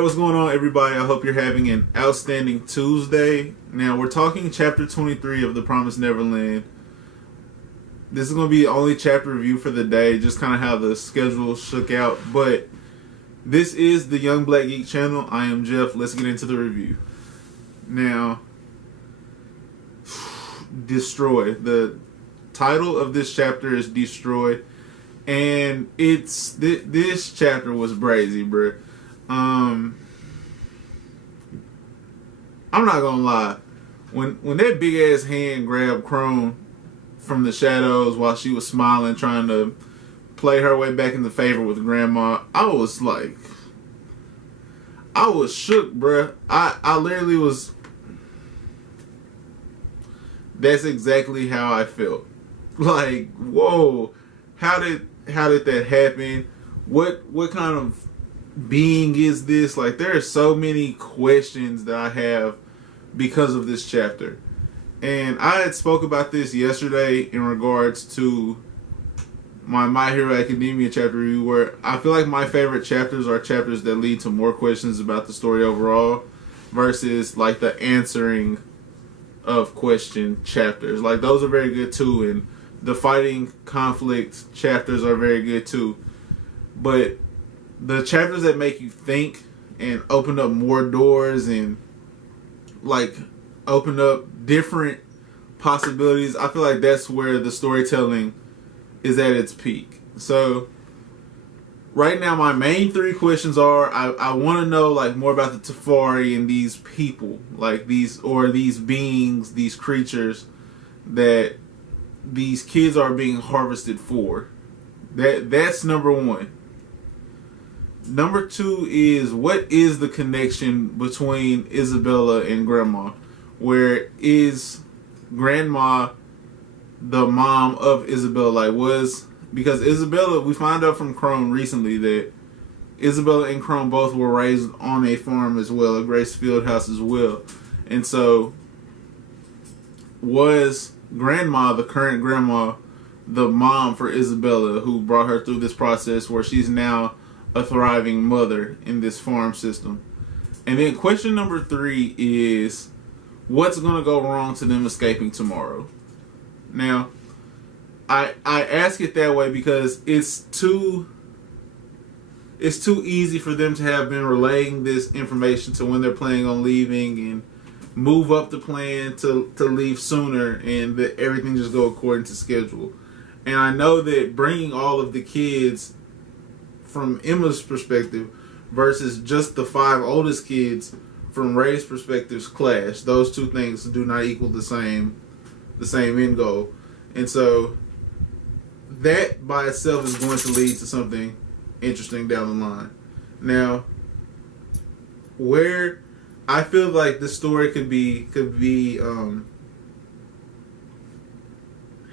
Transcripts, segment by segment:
Alright, what's going on, everybody? I hope you're having an outstanding Tuesday. Now, we're talking chapter 23 of The Promised Neverland. This is going to be the only chapter review for the day, just kind of how the schedule shook out. But this is the Young Black Geek channel. I am Jeff. Let's get into the review. Now, Destroy. The title of this chapter is Destroy. And this chapter was brazy, bruh. I'm not gonna lie. When that big ass hand grabbed Krone from the shadows while she was smiling, trying to play her way back into favor with Grandma, I was shook, bruh. I literally was. That's exactly how I felt. Like, whoa, how did that happen? What kind of being is this? Like, there are so many questions that I have because of this chapter. And I had spoke about this yesterday in regards to my My Hero Academia chapter review, where I feel like my favorite chapters are chapters that lead to more questions about the story overall versus like the answering of question chapters. Like, those are very good too, and the fighting conflict chapters are very good too. But the chapters that make you think and open up more doors and like open up different possibilities, I feel like that's where the storytelling is at its peak. So right now my main three questions are, I want to know like more about the Tafari and these people, like these beings, these creatures that these kids are being harvested for. That's number one. Number two is, what is the connection between Isabella and Grandma? Where is Grandma the mom of Isabella? Because Isabella, we found out from Krone recently that Isabella and Krone both were raised on a farm as well, a Grace Field house as well. And so, was Grandma, the current Grandma, the mom for Isabella, who brought her through this process where she's now a thriving mother in this farm system? And then question number three is, what's going to go wrong to them escaping tomorrow? Now, I ask it that way because it's too easy for them to have been relaying this information to when they're planning on leaving and move up the plan to leave sooner, and that everything just go according to schedule. And I know that bringing all of the kids from Emma's perspective versus just the 5 oldest kids from Ray's perspectives clash. Those two things do not equal the same end goal. And so that by itself is going to lead to something interesting down the line. Now, where I feel like this story could be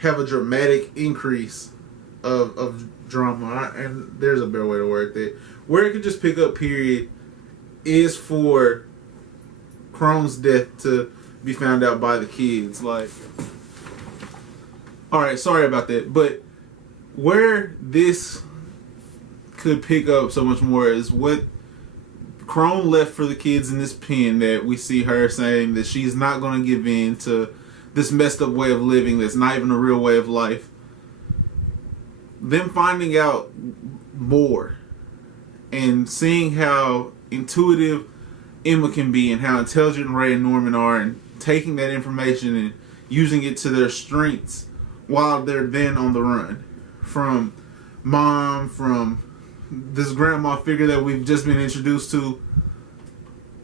have a dramatic increase of drama, and there's a better way to word that, where it could just pick up period, is for Krone's death to be found out by the kids. Like, alright, sorry about that, but where this could pick up so much more is what Krone left for the kids in this pen, that we see her saying that she's not going to give in to this messed up way of living that's not even a real way of life. Them finding out more and seeing how intuitive Emma can be and how intelligent Ray and Norman are, and taking that information and using it to their strengths while they're then on the run from Mom, from this grandma figure that we've just been introduced to.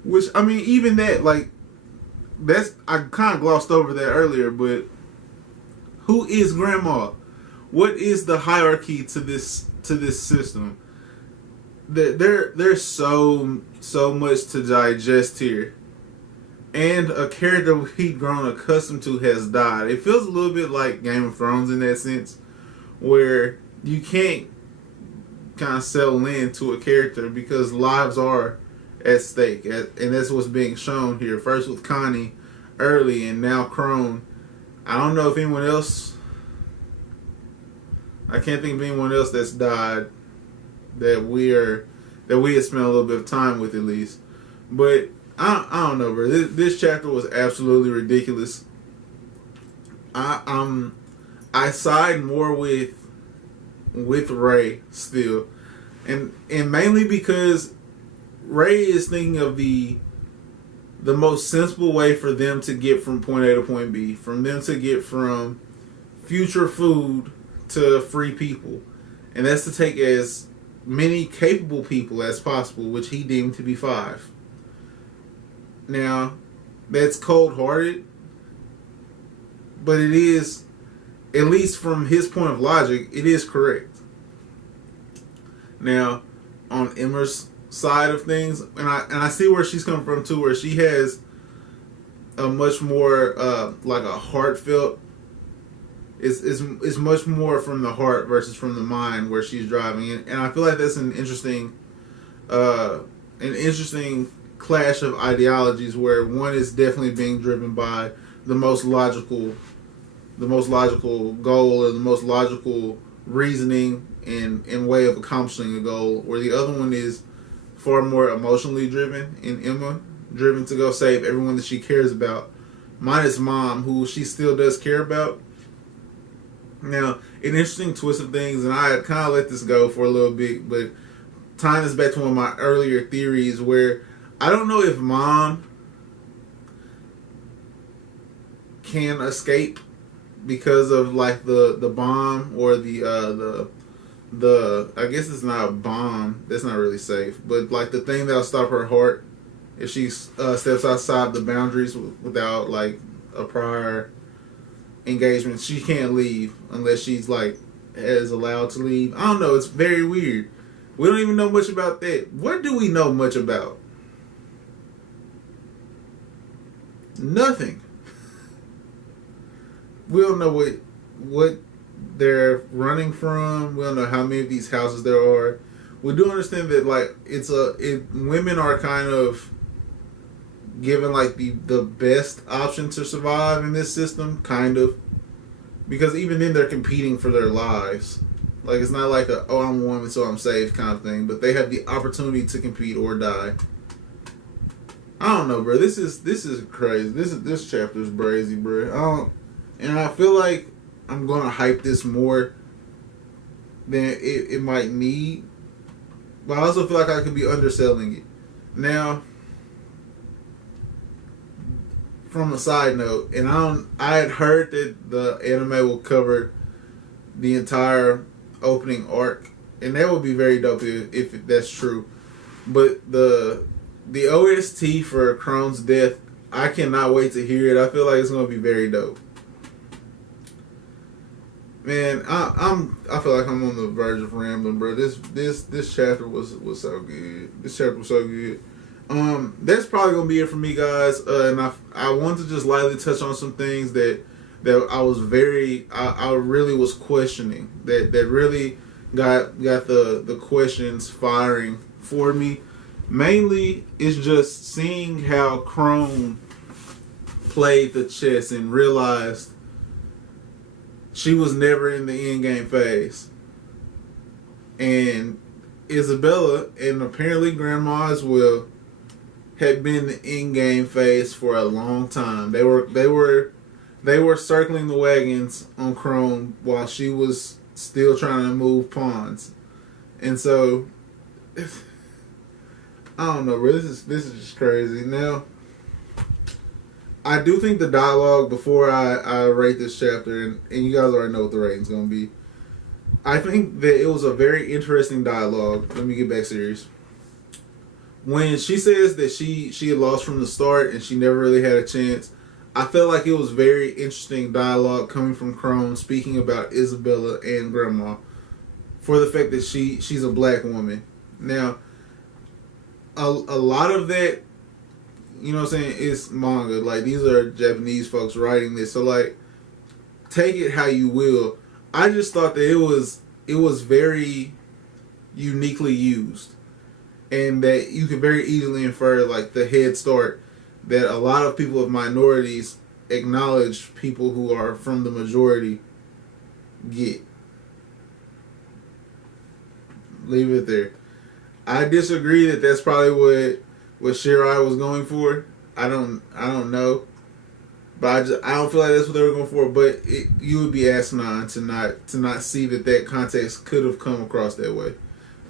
Which, I mean, even that, like, that's, I kind of glossed over that earlier, but who is Grandma? What is the hierarchy to this system? There's so much to digest here, and a character we've grown accustomed to has died. It feels a little bit like Game of Thrones in that sense, where you can't kind of settle into a character because lives are at stake, and that's what's being shown here. First with Connie early, and now Krone. I don't know if anyone else. I can't think of anyone else that's died that we are that we had spent a little bit of time with, at least. But I don't know, bro. This chapter was absolutely ridiculous. I side more with Ray still, and mainly because Ray is thinking of the most sensible way for them to get from point A to point B, from them to get from future food to free people, and that's to take as many capable people as possible, which he deemed to be 5. Now, that's cold-hearted, but it is, at least from his point of logic, it is correct. Now, on Emma's side of things, and I see where she's coming from too, where she has a much more like a heartfelt. It's much more from the heart versus from the mind where she's driving, and I feel like that's an interesting clash of ideologies, where one is definitely being driven by the most logical goal, or the most logical reasoning and way of accomplishing a goal, where the other one is far more emotionally driven, and Emma driven to go save everyone that she cares about, minus Mom, who she still does care about. Now, an interesting twist of things, and I had kind of let this go for a little bit, but tying this back to one of my earlier theories, where I don't know if Mom can escape because of like the bomb, or the I guess it's not a bomb, that's not really safe, but like the thing that'll stop her heart if she steps outside the boundaries without like a prior engagement. She can't leave unless she's like is allowed to leave. I don't know, it's very weird. We don't even know much about that. What do we know much about? Nothing. We don't know what they're running from. We don't know how many of these houses there are. We do understand that like women are kind of given like the best option to survive in this system, kind of, because even then they're competing for their lives. Like, it's not like I'm a woman so I'm safe kind of thing, but they have the opportunity to compete or die. I don't know, bro. This is crazy. This chapter is crazy, bro. And I feel like I'm gonna hype this more than it might need, but I also feel like I could be underselling it. Now, from a side note, and I had heard that the anime will cover the entire opening arc, and that would be very dope if that's true. But the OST for Krone's death, I cannot wait to hear it. I feel like it's gonna be very dope. Man, I feel like I'm on the verge of rambling, bro. This chapter was so good. This chapter was so good. That's probably gonna be it for me, guys. And I want to just lightly touch on some things that I was I really was questioning, that really got the questions firing for me. Mainly, it's just seeing how Krone played the chess and realized she was never in the end game phase, and Isabella and apparently Grandma as well had been in the end game phase for a long time. They were circling the wagons on Krone while she was still trying to move pawns, and so I don't know, bro. This is just crazy. Now, I do think the dialogue, before I rate this chapter, and you guys already know what the rating's going to be, I think that it was a very interesting dialogue. Let me get back serious. When she says that she had lost from the start and she never really had a chance, I felt like it was very interesting dialogue coming from Krone, speaking about Isabella and Grandma, for the fact that she's a black woman. Now, a lot of that, you know what I'm saying, it's manga. Like, these are Japanese folks writing this, so like, take it how you will. I just thought that it was very uniquely used, and that you could very easily infer like the head start that a lot of people of minorities acknowledge people who are from the majority get. Leave it there. I disagree that that's probably what Shirai was going for. I don't know, but I don't feel like that's what they were going for. But you would be asinine to not see that context could have come across that way.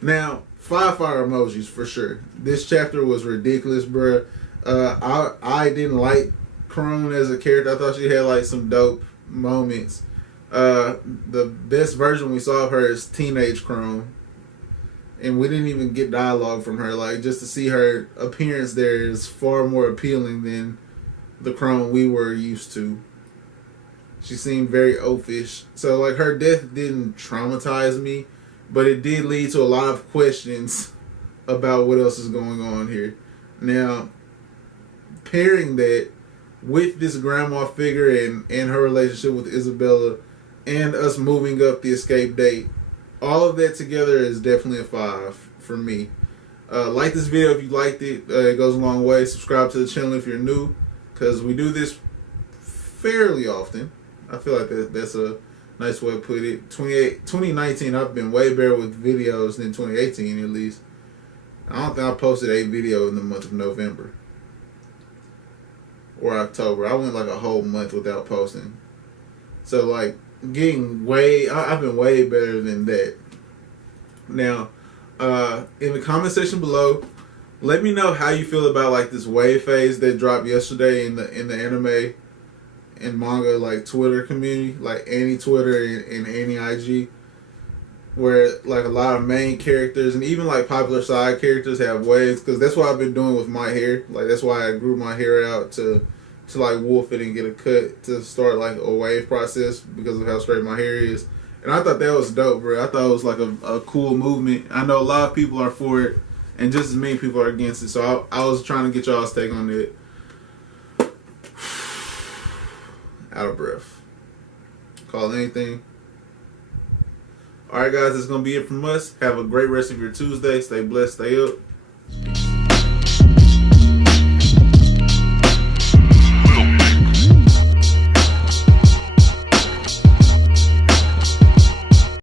Now, fire emojis for sure. This chapter was ridiculous, bruh. I didn't like Krone as a character. I thought she had like some dope moments. The best version we saw of her is teenage Krone. And we didn't even get dialogue from her. Like, just to see her appearance there is far more appealing than the Krone we were used to. She seemed very oafish. So, like, her death didn't traumatize me, but it did lead to a lot of questions about what else is going on here. Now, pairing that with this grandma figure and her relationship with Isabella and us moving up the escape date, all of that together is definitely a 5 for me. Like this video if you liked it. It goes a long way. Subscribe to the channel if you're new, because we do this fairly often. I feel like that's a nice way to put it. 2019, I've been way better with videos than 2018 at least. I don't think I posted a video in the month of November or October. I went like a whole month without posting. So like, I've been way better than that. Now, in the comment section below, let me know how you feel about like this wave phase that dropped yesterday in the anime and manga like Twitter community, like anti-Twitter and anti-IG, where like a lot of main characters and even like popular side characters have waves, because that's what I've been doing with my hair. Like, that's why I grew my hair out to like wolf it and get a cut to start like a wave process, because of how straight my hair is. And I thought that was dope, bro. I thought it was like a cool movement. I know a lot of people are for it, and just as many people are against it. So I was trying to get y'all's take on it. Out of breath. Call anything. Alright guys, that's going to be it from us. Have a great rest of your Tuesday. Stay blessed, stay up.